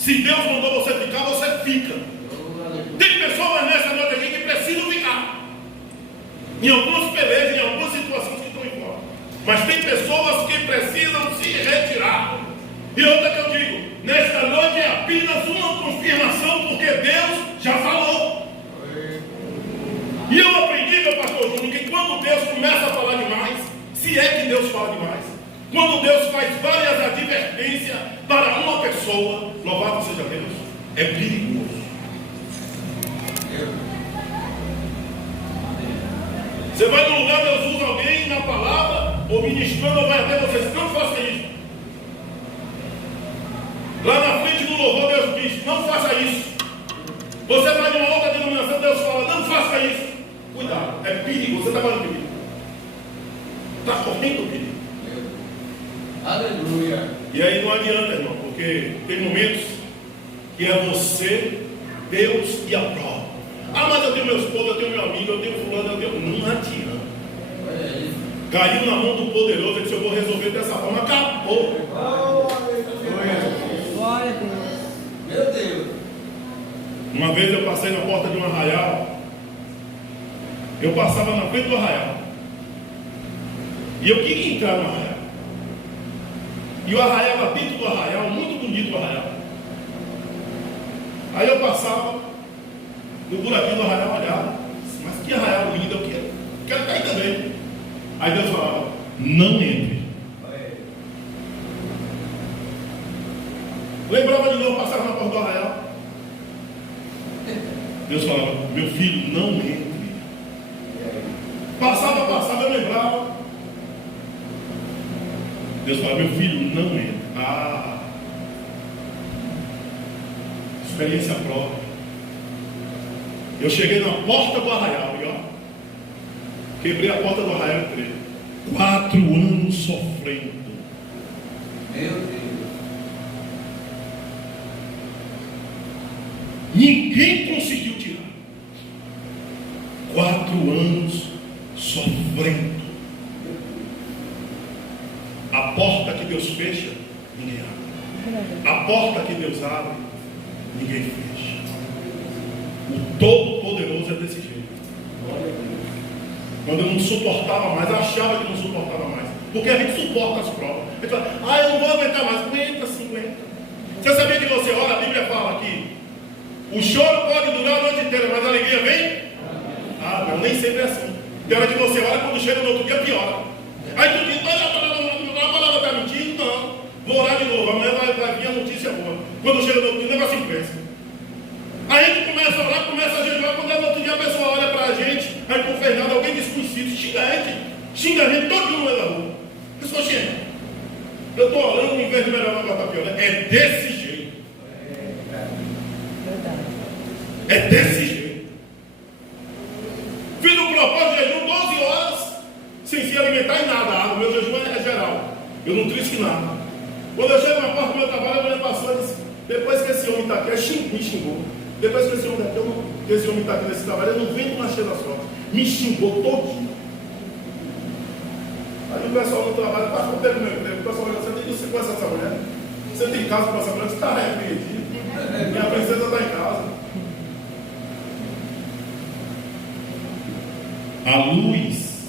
Se Deus mandou você ficar, você fica. Tem pessoas nessa noite aqui que precisam ficar. Em algumas pelejas, em algumas situações que estão em fora. Mas tem pessoas que precisam se retirar. E outra que eu digo, nesta noite é apenas uma confirmação, porque Deus já falou. E eu aprendi, meu pastor Júnior, que quando Deus começa a falar demais, se é que Deus fala demais, quando Deus faz várias advertências para uma pessoa, louvado seja Deus, é perigoso. Você vai no lugar, Deus usa alguém na palavra, ou ministrando, ou vai até você, não faça isso. Lá na frente do louvor, Deus diz, não faça isso. Você vai numa outra denominação, Deus fala, não faça isso. Cuidado, é perigo, você está falando perigo. Está correndo perigo. Aleluia. E aí não adianta, irmão, porque tem momentos que é você, Deus e a prova. Ah, mas eu tenho meu esposo, eu tenho meu amigo, eu tenho fulano, eu tenho... Não adianta. Caiu na mão do poderoso, ele disse, eu vou resolver dessa forma, acabou. Glória a Deus. Meu Deus. Uma vez eu passei na porta de um arraial. Eu passava na frente do arraial. E eu queria entrar no arraial. E o arraial era dentro do arraial, muito bonito o arraial. Aí eu passava no buraquinho do arraial, olhava. Mas que arraial lindo, eu quero cair também. Aí Deus falava, não entre. Lembrava de novo, passava na porta do arraial. Deus falava, meu filho, não entre. Passava, eu lembrava. Deus falava, meu filho, não entra. Experiência própria. Eu cheguei na porta do arraial e ó, quebrei a porta do arraial e entrei. 4 anos sofrendo. Meu Deus. Ninguém conseguiu tirar. 4 anos sofrendo. A porta que Deus fecha, ninguém abre. A porta que Deus abre, ninguém fecha. O Todo-Poderoso é desse jeito. Quando eu não suportava mais, achava que não suportava mais. Porque a gente suporta as provas. A gente fala, eu não vou aguentar mais. Aguenta, sim, aguenta. Você sabia que você ora, a Bíblia fala aqui, o choro pode durar a noite inteira, mas a alegria vem? Não, nem sempre é assim. Tem hora que você ora, quando chega no outro dia, piora. Aí tu diz, a palavra está mentindo? Não. Vou orar de novo, amanhã vai vir a notícia boa. Quando chega no outro dia, o negócio cresce. Aí a gente começa a orar, começa a jejuar, quando no outro dia a pessoa olha para a gente, aí por Fernando, alguém desconhecido, xinga a gente todo mundo da rua. A pessoa chega. Eu estou orando, em vez de melhorar, ela está piorando. É desse jeito. É desse jeito. Fiz um propósito de jejum 12 horas, sem se alimentar em nada. Água, meu jejum é geral. Eu não trisco nada. Quando eu chego na porta do meu trabalho, a mulher passou e disse, depois que esse homem está aqui, me xingou. Depois que esse homem está aqui nesse trabalho, eu não venho na cheia das fotos. Me xingou todinho. Aí o pessoal no trabalho, pastor, pega o meu emprego. O pessoal olha, você conhece essa mulher? Você tem casa com essa mulher? Você está arrependido. Minha princesa está em casa. A luz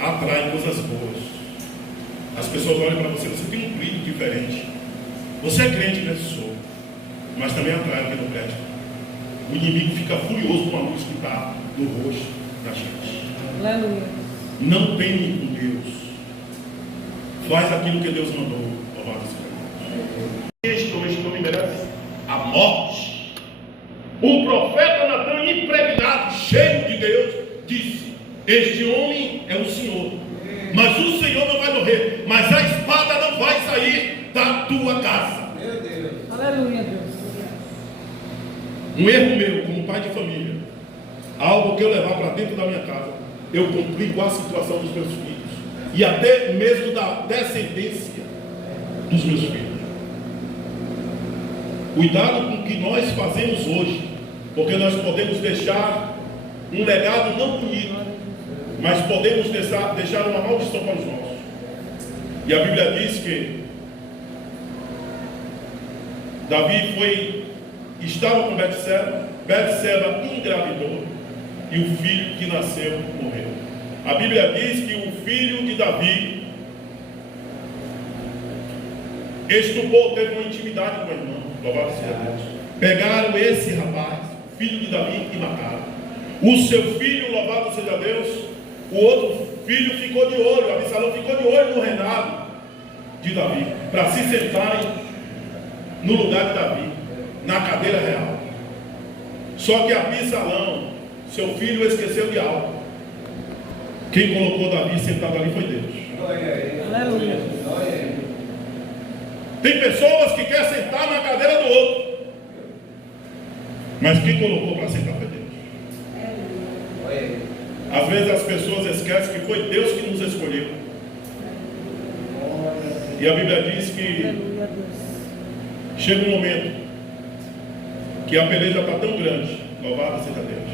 atrai coisas boas. As pessoas olham para você, você tem um brilho diferente. Você é crente, né? Sou. Mas também atrai o que não presta. O inimigo fica furioso com a luz que está no rosto da gente. Aleluia. Não teme com Deus. Faz aquilo que Deus mandou. Louvado seja Deus. Este homem merece a morte. O profeta Natan, impregnado, cheio de Deus, disse: este homem é o Senhor, mas o Senhor não vai morrer, mas a espada não vai sair da tua casa. Meu Deus. Aleluia, Deus. Um erro meu, como pai de família, algo que eu levar para dentro da minha casa, eu cumpri com a situação dos meus filhos, e até mesmo da descendência dos meus filhos. Cuidado com o que nós fazemos hoje, porque nós podemos deixar um legado não bonito, mas podemos deixar uma maldição para os nossos. E a Bíblia diz que Davi estava com Betseba, Betseba engravidou e o filho que nasceu morreu. A Bíblia diz que o filho de Davi estupou, teve uma intimidade com o irmão. Louvado seja Deus. Pegaram esse rapaz, filho de Davi, e mataram. O seu filho, louvado seja Deus, o outro filho ficou de olho, Absalão ficou de olho no reinado de Davi, para se sentarem no lugar de Davi, na cadeira real. Só que Absalão, seu filho, esqueceu de algo. Quem colocou Davi sentado ali foi Deus. Aleluia. Tem pessoas que querem sentar na cadeira do outro, mas quem colocou para sentar foi Deus. Às vezes as pessoas esquecem que foi Deus que nos escolheu. E a Bíblia diz que chega um momento que a peleja está tão grande, louvado seja Deus,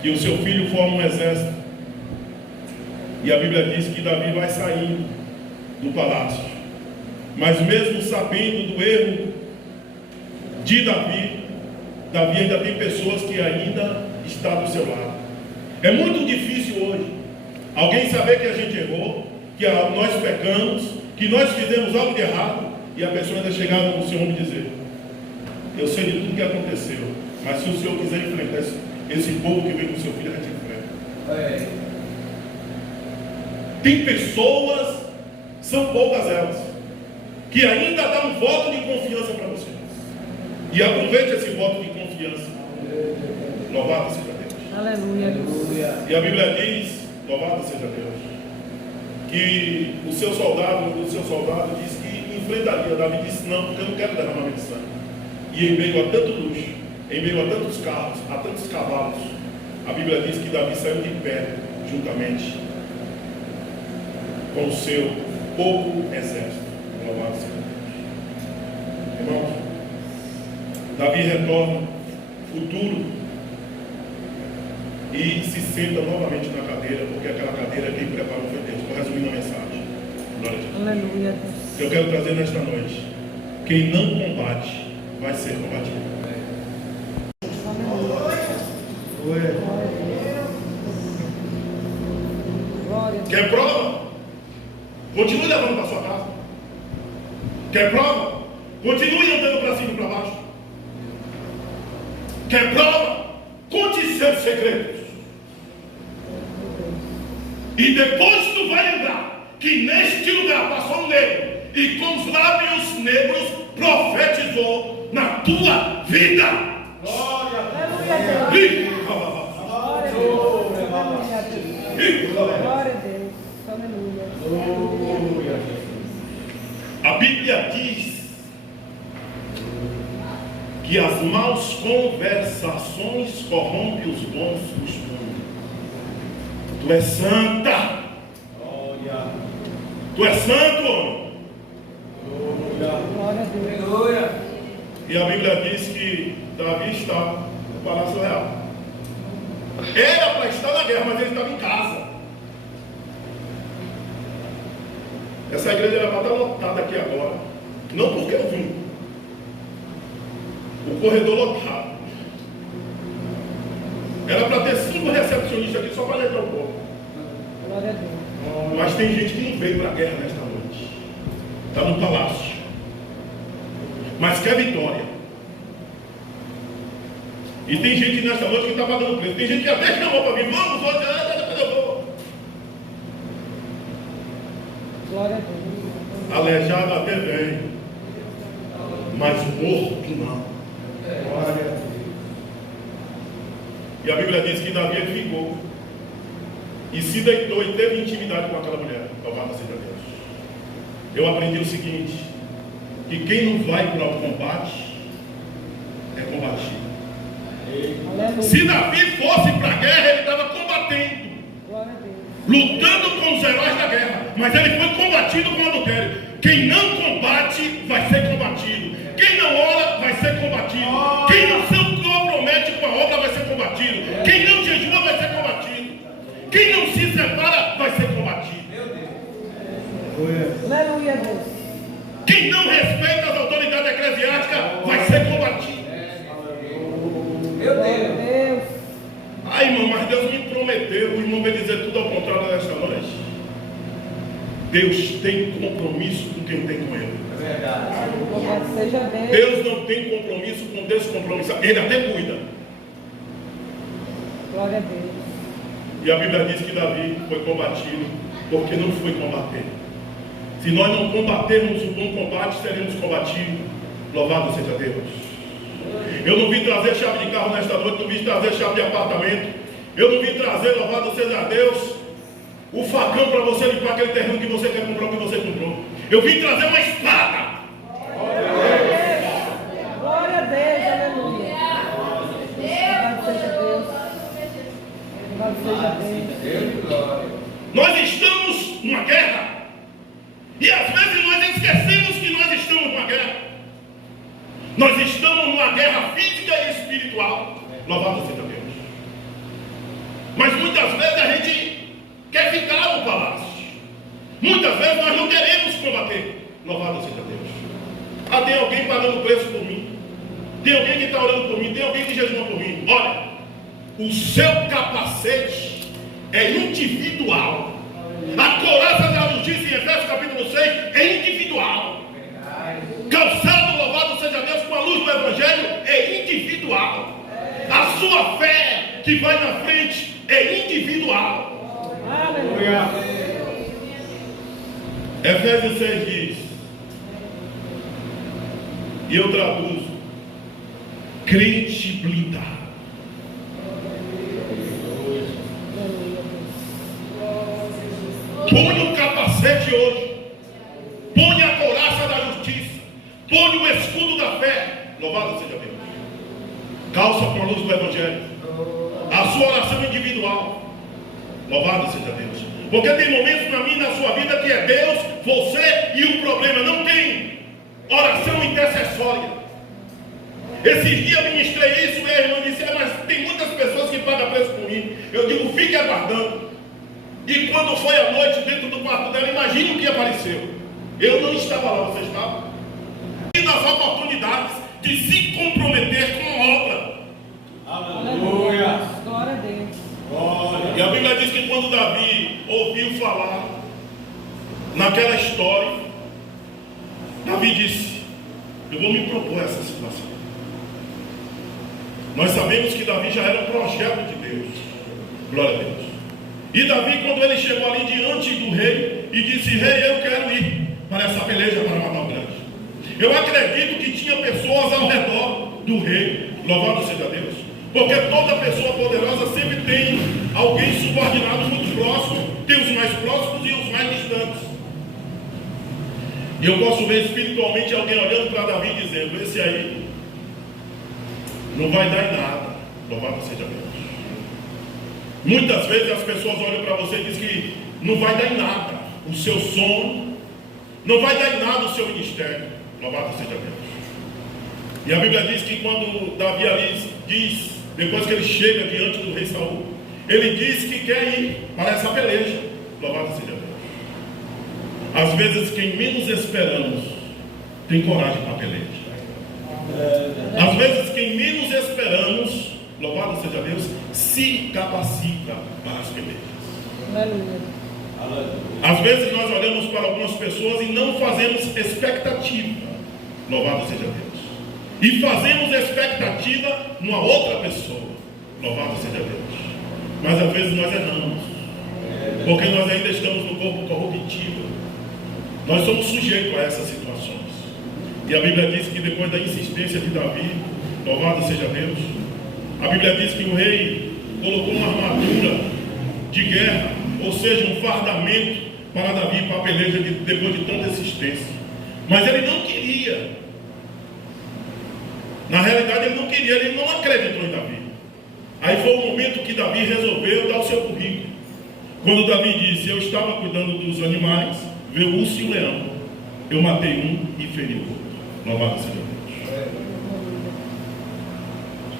que o seu filho forma um exército. E a Bíblia diz que Davi vai saindo do palácio. Mas mesmo sabendo do erro de Davi, Davi ainda tem pessoas que ainda estão do seu lado. É muito difícil hoje alguém saber que a gente errou, que nós pecamos, que nós fizemos algo de errado, e a pessoa ainda chegar no Senhor e dizer: eu sei de tudo que aconteceu, mas se o Senhor quiser enfrentar esse povo que vem com o seu filho, a gente enfrenta. Tem pessoas, são poucas elas, que ainda dá um voto de confiança para você. E aproveite esse voto de confiança. Louvado seja Deus. Aleluia. E a Bíblia diz, louvado seja Deus, que o seu soldado disse que enfrentaria. Davi disse: não, porque eu não quero derramamento de sangue. E em meio a tanto luxo, em meio a tantos carros, a tantos cavalos, a Bíblia diz que Davi saiu de pé juntamente com o seu pouco exército. Louvado seja Deus. Irmãos, Davi retorna futuro e se senta novamente na cadeira, porque aquela cadeira quem preparou foi Deus. Estou resumindo a mensagem. Glória a Deus. Aleluia. Eu quero trazer nesta noite: quem não combate vai ser combatido. Quer prova? Continue levando para sua casa. Quer prova? Continue andando para cima e para baixo. Quer prova? Conte seus segredos. E depois tu vai lembrar que neste lugar passou um negro, e com os lábios negros profetizou na tua vida. Glória a Deus. Glória a Deus. Aleluia. A Bíblia diz que as maus conversações corrompem os bons costumes. Tu és santa. Tu és santo, homem. Glória a Deus. E a Bíblia diz que Davi estava no Palácio Real. Era para estar na guerra, mas ele estava em casa. Essa igreja era para estar lotada aqui agora. Não porque eu vim. O corredor lotado. Era para ter 5 recepcionistas aqui só para alegrar o povo. Glória a Deus. Mas tem gente que não veio para a guerra nesta noite. Está no palácio. Mas quer vitória. E tem gente nesta noite que está pagando preço. Tem gente que até chamou para mim: vamos, hoje, depois eu vou. Glória a Deus. Aleijado até vem, mas morto não. Glória a Deus. E a Bíblia diz que Davi ficou e se deitou e teve intimidade com aquela mulher. Louvado seja Deus. Eu aprendi o seguinte: que quem não vai para o combate é combatido. Aleluia. Se Davi fosse para a guerra, ele estava combatendo, Glória a Deus. lutando com os heróis da guerra, mas ele foi combatido com adultério. Quem não combate vai ser combatido. Quem não ora vai ser combatido. Quem não se compromete com a obra vai ser combatido. Quem não jejua vai ser combatido. Quem não se separa vai ser combatido. Aleluia, Deus. Quem não respeita as autoridades eclesiásticas vai ser Deus tem compromisso com quem tem com Ele. É verdade. Louvado seja Deus. Deus não tem compromisso com descompromissado. Ele até cuida. Glória a Deus. E a Bíblia diz que Davi foi combatido porque não foi combater. Se nós não combatermos o bom combate, seremos combatidos. Louvado seja Deus. Eu não vim trazer chave de carro nesta noite, não vim trazer chave de apartamento. Eu não vim trazer, louvado seja Deus, o facão para você limpar aquele terreno que você quer comprar, o que você comprou. Eu vim trazer uma espada. Glória a Deus, aleluia. Louvado seja Deus. Louvado seja Deus. Deus, glória. Nós estamos numa guerra. E às vezes nós esquecemos que nós estamos numa guerra. Nós estamos numa guerra física e espiritual. Louvado seja Deus. Mas muitas vezes a gente quer ficar no palácio. Muitas vezes nós não queremos combater. Louvado seja Deus. Ah, tem alguém pagando preço por mim. Tem alguém que está orando por mim. Tem alguém que jejuma por mim. Olha, o seu capacete é individual. A couraça da justiça em Efésios capítulo 6 é individual. Calçado, louvado seja Deus, com a luz do Evangelho é individual. A sua fé que vai na frente é individual. Aleluia. Efésios 6 diz, e eu traduzo, crente blindado. Põe o capacete hoje. Põe a couraça da justiça. Põe o escudo da fé. Louvado seja Deus. Calça com a luz do Evangelho. A sua oração individual. Louvado seja Deus. Porque tem momentos na minha e na sua vida que é Deus, você e o problema. Não tem oração intercessória. Esses dias eu ministrei isso, minha irmã disse, mas tem muitas pessoas que pagam preço por mim. Eu digo, fique aguardando. E quando foi à noite dentro do quarto dela, imagine o que apareceu. Eu não estava lá, você estava? E nas oportunidades de se comprometer com a obra. Aleluia. Glória a Deus. E a Bíblia diz que quando Davi ouviu falar naquela história, Davi disse, eu vou me propor essa situação. Nós sabemos que Davi já era um projeto de Deus. Glória a Deus. E Davi, quando ele chegou ali diante do rei e disse, rei, eu quero ir para essa peleja para matar o grande. Eu acredito que tinha pessoas ao redor do rei. Louvado seja Deus. Porque toda pessoa poderosa sempre tem alguém subordinado muito próximo. Tem os mais próximos e os mais distantes. E eu posso ver espiritualmente alguém olhando para Davi dizendo, esse aí não vai dar em nada. Louvado seja Deus. Muitas vezes as pessoas olham para você e dizem que não vai dar em nada o seu sono, não vai dar em nada o seu ministério. Louvado seja Deus. E a Bíblia diz que quando Davi ali diz, depois que ele chega diante do rei Saul, ele diz que quer ir para essa peleja. Louvado seja Deus. Às vezes quem menos esperamos tem coragem para a peleja. Às vezes quem menos esperamos, louvado seja Deus, se capacita para as pelejas. Aleluia. Às vezes nós olhamos para algumas pessoas e não fazemos expectativa. Louvado seja Deus. E fazemos expectativa numa outra pessoa. Louvado seja Deus. Mas às vezes nós erramos. Porque nós ainda estamos no corpo corruptível. Nós somos sujeitos a essas situações. E a Bíblia diz que depois da insistência de Davi, louvado seja Deus, a Bíblia diz que o rei colocou uma armadura de guerra, ou seja, um fardamento para Davi, para a peleja depois de tanta insistência. Mas ele não queria. Na realidade ele não queria, ele não acreditou em Davi. Aí foi o momento que Davi resolveu dar o seu currículo. Quando Davi disse, eu estava cuidando dos animais, veio o urso e o leão. Eu matei um e feri o outro. Louvado seja Deus.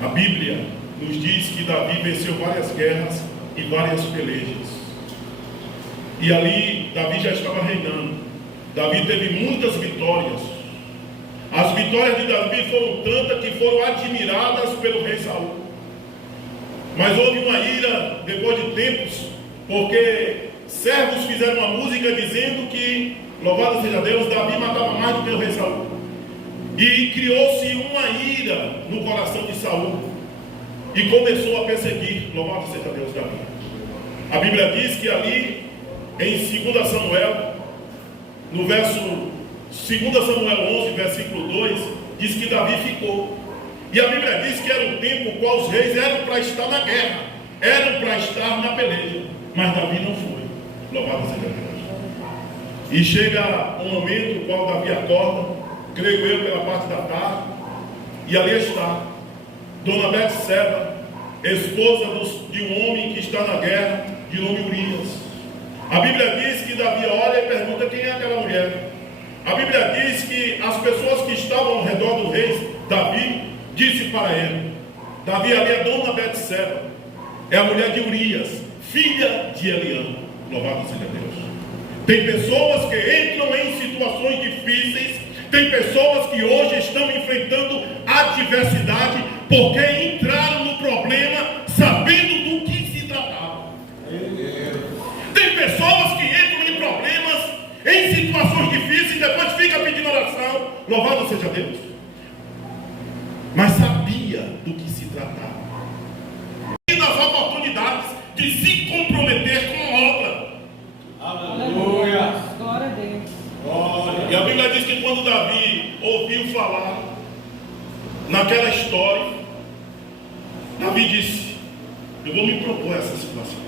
A Bíblia nos diz que Davi venceu várias guerras e várias pelejas. E ali Davi já estava reinando. Davi teve muitas vitórias. As vitórias de Davi foram tantas que foram admiradas pelo rei Saul. Mas houve uma ira depois de tempos, porque servos fizeram uma música dizendo que, louvado seja Deus, Davi matava mais do que o rei Saul. E criou-se uma ira no coração de Saul e começou a perseguir, louvado seja Deus, Davi. A Bíblia diz que ali em 2 Samuel, no verso 2 Samuel 11, versículo 2, diz que Davi ficou. E a Bíblia diz que era um tempo qual os reis eram para estar na guerra, eram para estar na peleja, mas Davi não foi. Louvado seja Deus. E chega um momento qual Davi acorda, creio eu, pela parte da tarde, e ali está Dona Betseba, esposa de um homem que está na guerra, de nome Urias. A Bíblia diz que Davi olha e pergunta quem é aquela mulher. A Bíblia diz que as pessoas que estavam ao redor do rei Davi disse para ele: Davi, ali é Dona Betseba, é a mulher de Urias, filha de Eliã. Louvado seja Deus. Tem pessoas que entram em situações difíceis, tem pessoas que hoje estão enfrentando adversidade porque entraram no problema sabendo do que se tratava. Tem pessoas que entram em problemas, em situações difíceis e depois fica pedindo oração. Louvado seja Deus. Mas sabia do que se tratava. E das oportunidades de se comprometer com a obra. Aleluia. Glória a Deus. E a Bíblia diz que quando Davi ouviu falar naquela história, Davi disse: eu vou me propor essa situação.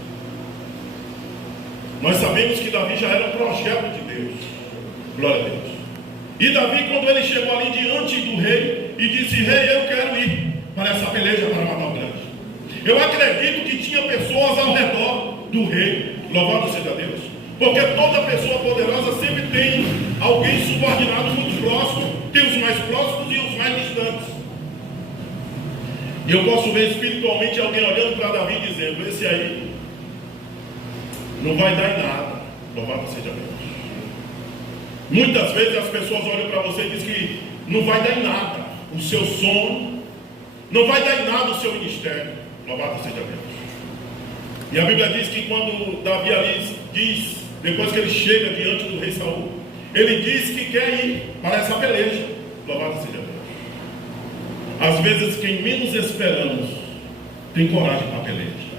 Nós sabemos que Davi já era um projeto de Deus. Glória a Deus. E Davi, quando ele chegou ali diante do rei e disse: rei, eu quero ir para essa peleja para matar o grande. Eu acredito que tinha pessoas ao redor do rei. Louvado seja Deus. Porque toda pessoa poderosa sempre tem alguém subordinado muito próximo. Tem os mais próximos e os mais distantes. E eu posso ver espiritualmente alguém olhando para Davi e dizendo: esse aí não vai dar em nada. Louvado seja Deus. Muitas vezes as pessoas olham para você e dizem que não vai dar em nada o seu sono, não vai dar em nada o seu ministério. Louvado seja Deus. E a Bíblia diz que quando Davi ali diz, depois que ele chega diante do rei Saul, ele diz que quer ir para essa peleja. Louvado seja Deus. Às vezes quem menos esperamos tem coragem para a peleja.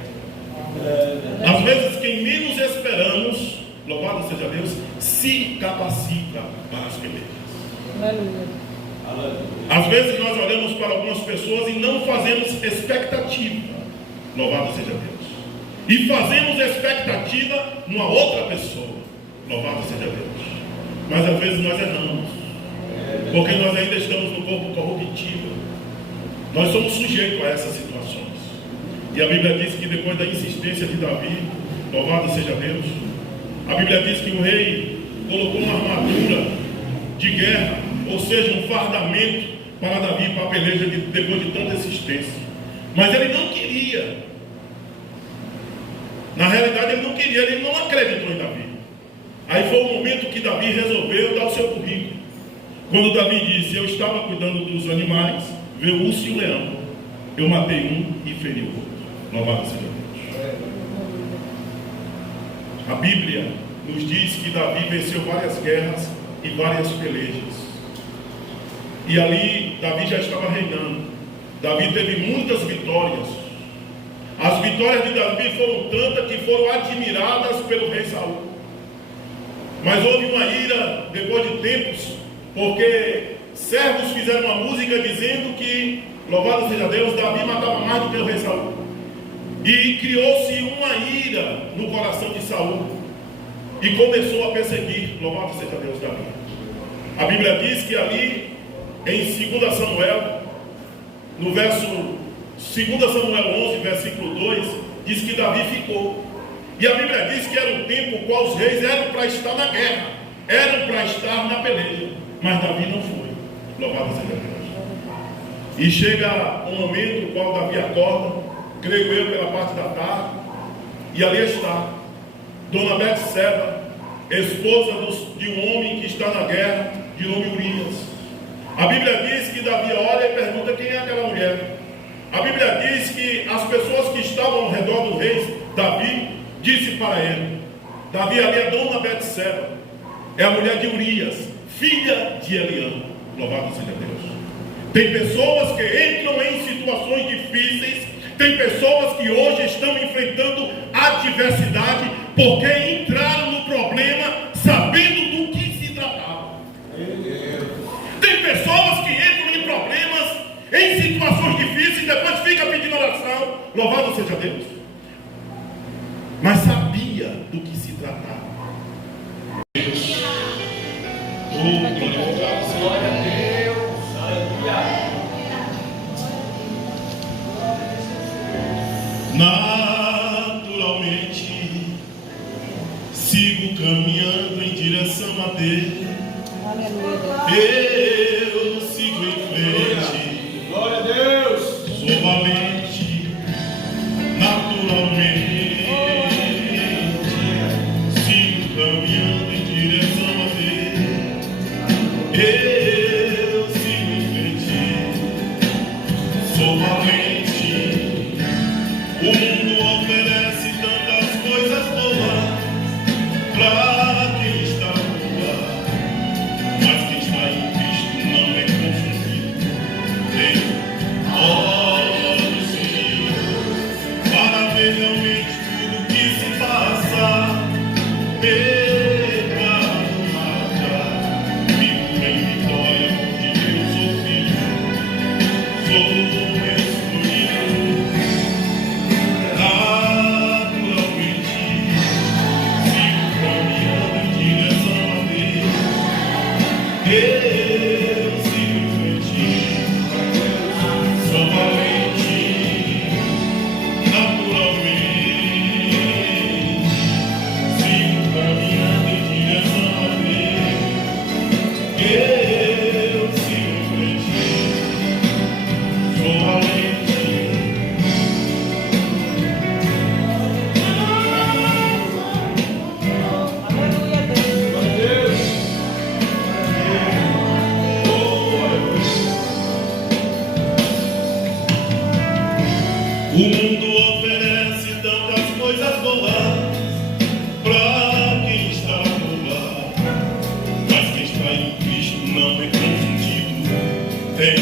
Às vezes quem menos esperamos, louvado seja Deus, se capacita para as pelejas. Aleluia. Às vezes nós olhamos para algumas pessoas e não fazemos expectativa. Louvado seja Deus. E fazemos expectativa numa outra pessoa. Louvado seja Deus. Mas às vezes nós erramos. Porque nós ainda estamos no corpo corruptível. Nós somos sujeitos a essas situações. E a Bíblia diz que depois da insistência de Davi, louvado seja Deus, a Bíblia diz que o rei colocou uma armadura de guerra, ou seja, um fardamento para Davi, para a peleja depois de tanta insistência. Mas ele não queria. Na realidade ele não queria, ele não acreditou em Davi. Aí foi o momento que Davi resolveu dar o seu currículo. Quando Davi disse: eu estava cuidando dos animais, veio o urso e o leão, eu matei um e feri o outro. Louvado seja Deus. A Bíblia nos diz que Davi venceu várias guerras e várias pelejas. E ali Davi já estava reinando. Davi teve muitas vitórias. As vitórias de Davi foram tantas que foram admiradas pelo rei Saul. Mas houve uma ira depois de tempos, porque servos fizeram uma música dizendo que, louvado seja Deus, Davi matava mais do que o rei Saul. E criou-se uma ira no coração de Saul e começou a perseguir, louvado seja Deus, Davi. A Bíblia diz que ali em 2 Samuel, no verso 2 Samuel 11, versículo 2, diz que Davi ficou. E a Bíblia diz que era um tempo qual os reis eram para estar na guerra, eram para estar na peleja, mas Davi não foi. Louvado seja Deus. E chega um momento qual Davi acorda, creio eu, pela parte da tarde, e ali está Dona Betseba, esposa de um homem que está na guerra, de nome Urias. A Bíblia diz que Davi olha e pergunta quem é aquela mulher. A Bíblia diz que as pessoas que estavam ao redor do rei Davi disse para ele: Davi ali é dona Betseba, é a mulher de Urias, filha de Eliã. Louvado seja Deus. Tem pessoas que entram em situações difíceis, tem pessoas que hoje estão enfrentando adversidade porque entraram no problema sabendo do que se tratava. Tem pessoas que entram em problemas, em situações difíceis, e depois fica pedindo oração. Louvado seja Deus. Mas sabia do que se tratava. Glória a Deus. Aleluia. Naturalmente, sigo caminhando em direção a Deus. Eu sigo em frente. Glória a Deus. Sou valente, naturalmente. Sigo caminhando em direção a Deus. Eu sigo em frente. Sou valente. O mundo oferece tantas coisas boas para quem está boa, mas quem está em Cristo não é confundido. Tem olhos do Senhor para ver realmente tudo que se passa. Pecado mata, vivo em vitória porque eu sou filho, sou escolhido. Naturalmente, sigo caminhando em direção a Deus. Eu sigo em frente, sou valente, naturalmente. Sigo caminhando em direção a Deus. Eu sigo em frente, sou valente. Aleluia, Deus. Glória a Deus. O mundo oferece tantas coisas boas para quem está boa, mas quem está em Cristo não é confundido. Tem